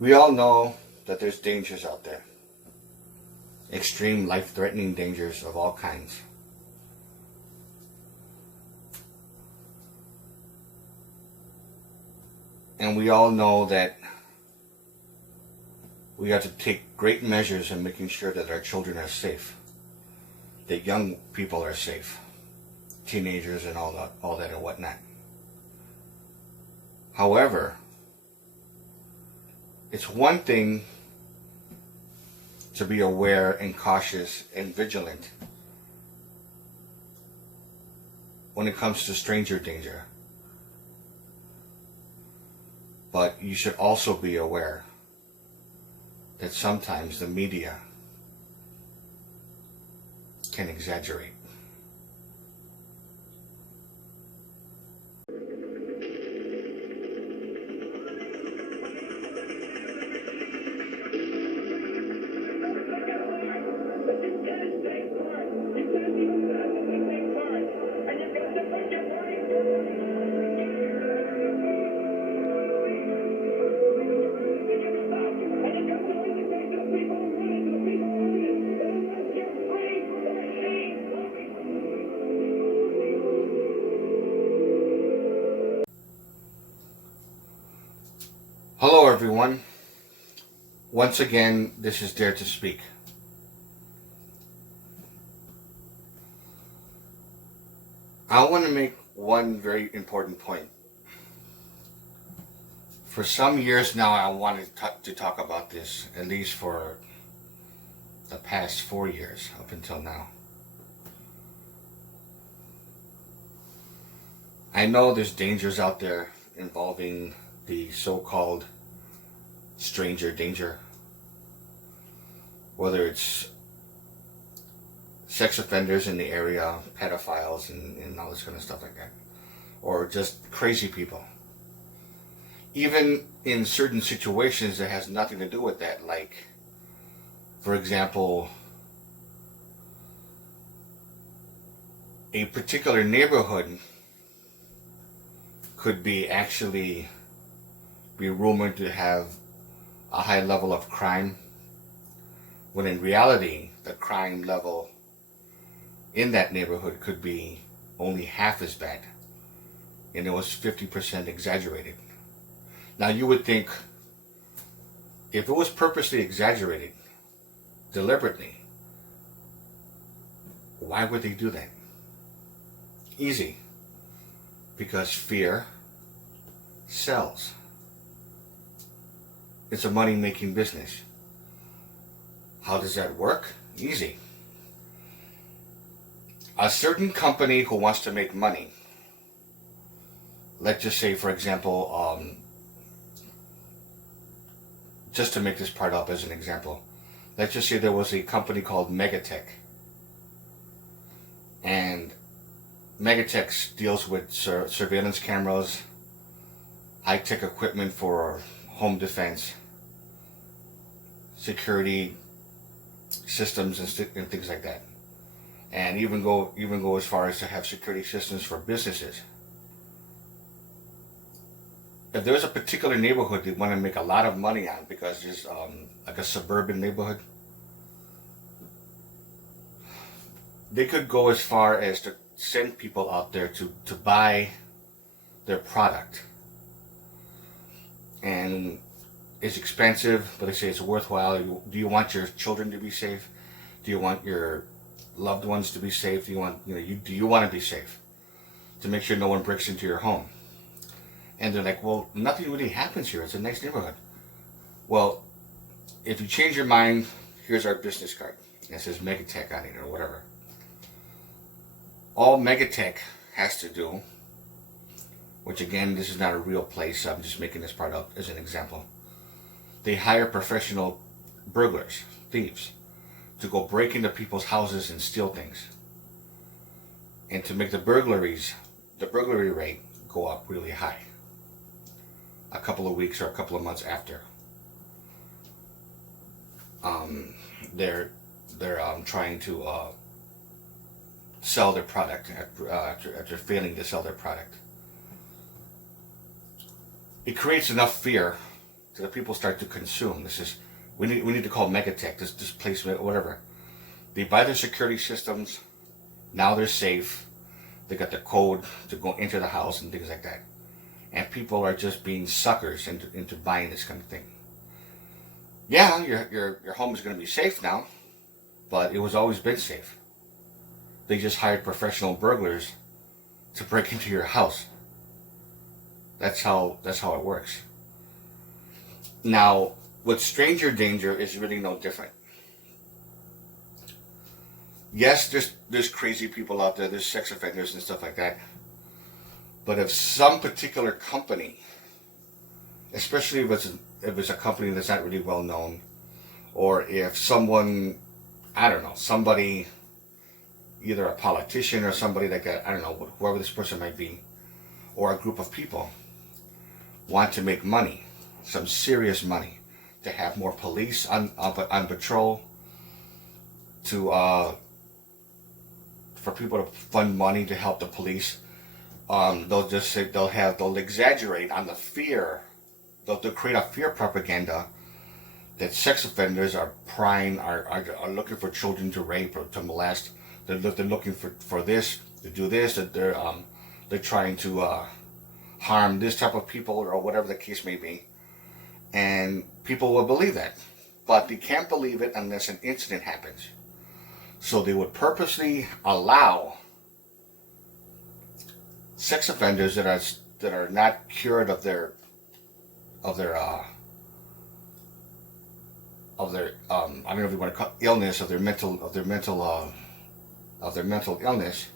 We all know that there's dangers out there. Extreme life-threatening dangers of all kinds. And we all know that we have to take great measures in making sure that our children are safe, that young people are safe, teenagers and all that and whatnot. However, it's one thing to be aware and cautious and vigilant when it comes to stranger danger. But you should also be aware that sometimes the media can exaggerate. Hello everyone. Once again, this is Dare to Speak. I want to make one very important point. For some years now, I wanted to talk about this, at least for the past 4 years up until now. I know there's dangers out there involving the so-called stranger danger, whether it's sex offenders in the area, pedophiles and all this kind of stuff like that, or just crazy people. Even in certain situations that has nothing to do with that, like, for example, a particular neighborhood could be rumored to have a high level of crime, when in reality the crime level in that neighborhood could be only half as bad, and it was 50% exaggerated. Now you would think, if it was purposely exaggerated, deliberately, why would they do that? Easy. Because fear sells. It's a money-making business. How does that work? Easy. A certain company who wants to make money, let's just say, for example, just to make this part up as an example, let's just say there was a company called Megatech. And Megatech deals with surveillance cameras, high-tech equipment for home defense, security systems and things like that, and even go as far as to have security systems for businesses. If there's a particular neighborhood they want to make a lot of money on because it's like a suburban neighborhood, they could go as far as to send people out there to buy their product. And it's expensive, but they say it's worthwhile. Do you want your children to be safe? Do you want your loved ones to be safe? Do you want to be safe? To make sure no one breaks into your home. And they're like, well, nothing really happens here. It's a nice neighborhood. Well, if you change your mind, here's our business card. It says Megatech on it or whatever. All Megatech has to do, which again, this is not a real place, I'm just making this part up as an example. They hire professional burglars, thieves, to go break into people's houses and steal things. And to make the burglary rate go up really high. A couple of weeks or a couple of months after. They're trying to sell their product after failing to sell their product. It creates enough fear So the people start to consume. This is we need to call Megatech, this place, whatever. They buy their security systems. Now they're safe. They got the code to go into the house and things like that. And people are just being suckers into buying this kind of thing. Yeah, your home is going to be safe now, but it was always been safe. They just hired professional burglars to break into your house. That's how it works. Now, with stranger danger is really no different. Yes, there's crazy people out there, there's sex offenders and stuff like that. But if some particular company, especially if it's a company that's not really well known, or if someone, I don't know, somebody, either a politician or somebody like that, I don't know, whoever this person might be, or a group of people, want to make money, some serious money, to have more police on patrol, to for people to fund money to help the police. They'll just say they'll exaggerate on the fear. They'll create a fear propaganda that sex offenders are looking for children to rape or to molest. They're looking for this, to do this. That they're trying to harm this type of people or whatever the case may be, and people will believe that, but they can't believe it unless an incident happens. So they would purposely allow sex offenders that are not cured of their I don't know if you want to call it illness, of their mental illness.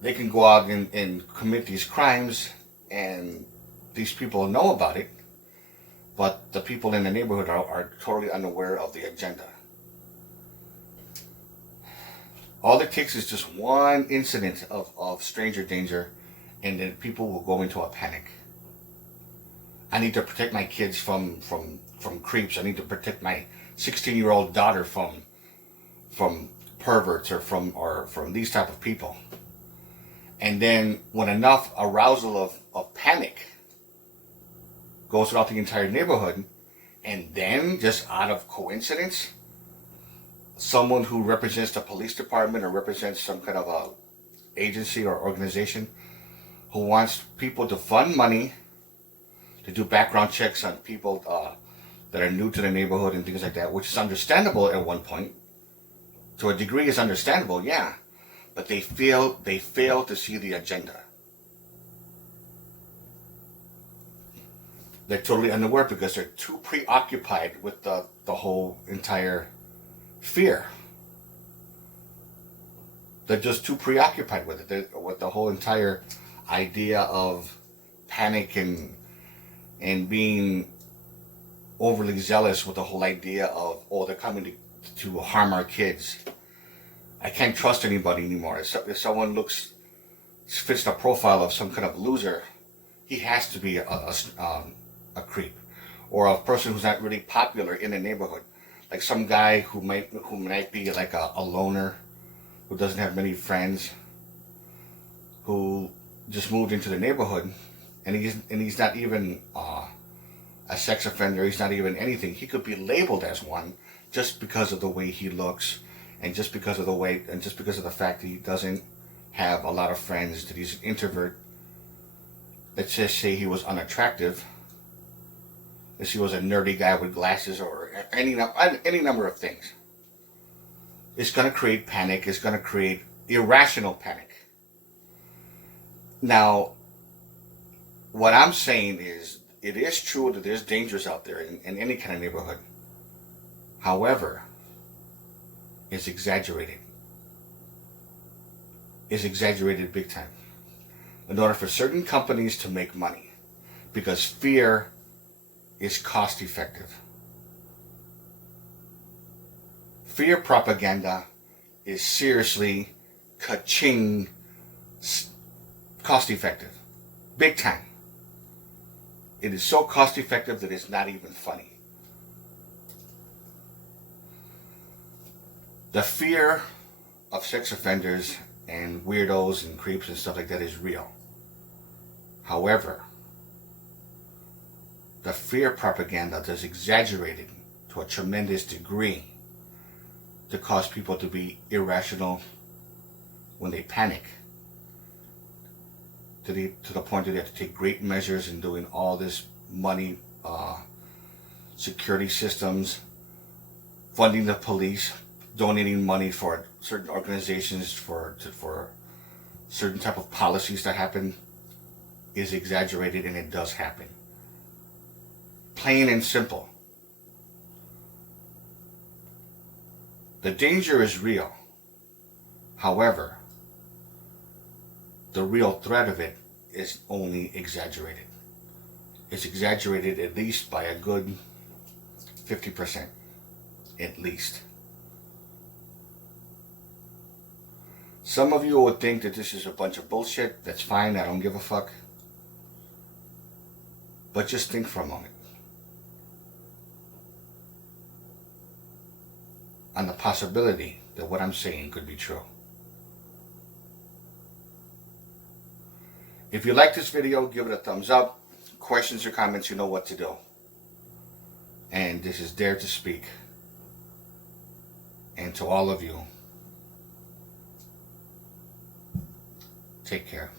They can go out and commit these crimes, and these people know about it, but the people in the neighborhood are totally unaware of the agenda. All it takes is just one incident of stranger danger, and then people will go into a panic. I need to protect my kids from creeps. I need to protect my 16-year-old daughter from perverts or from these type of people. And then when enough arousal of panic goes throughout the entire neighborhood, and then just out of coincidence, someone who represents the police department or represents some kind of a agency or organization who wants people to fund money to do background checks on people that are new to the neighborhood and things like that, which is understandable at one point. To a degree, is understandable, yeah. But they fail to see the agenda. They're totally unaware because they're too preoccupied with the whole entire fear. They're just too preoccupied with it, with the whole entire idea of panic and being overly zealous with the whole idea of, oh, they're coming to harm our kids. I can't trust anybody anymore. If someone fits the profile of some kind of loser, he has to be a creep, or a person who's not really popular in the neighborhood, like some guy who might be like a loner, who doesn't have many friends, who just moved into the neighborhood, and he's not even a sex offender. He's not even anything. He could be labeled as one just because of the way he looks, and just because of the fact that he doesn't have a lot of friends, that he's an introvert. Let's just say he was unattractive. If he was a nerdy guy with glasses, or any number of things. It's going to create panic. It's going to create irrational panic. Now, what I'm saying is, it is true that there's dangers out there in any kind of neighborhood. However, it's exaggerated. It's exaggerated big time. In order for certain companies to make money. Because fear is cost effective. Fear propaganda is seriously ka-ching cost effective. Big time. It is so cost effective that it's not even funny. The fear of sex offenders and weirdos and creeps and stuff like that is real. However, the fear propaganda that's exaggerated to a tremendous degree to cause people to be irrational when they panic, to the point that they have to take great measures in doing all this money, security systems, funding the police, donating money for certain organizations for certain type of policies to happen, is exaggerated, and it does happen. Plain and simple. The danger is real. However, the real threat of it is only exaggerated. It's exaggerated at least by a good 50%. At least. Some of you would think that this is a bunch of bullshit. That's fine. I don't give a fuck. But just think for a moment on the possibility that what I'm saying could be true. If you like this video, give it a thumbs up. Questions or comments, you know what to do. And this is Dare to Speak. And to all of you, take care.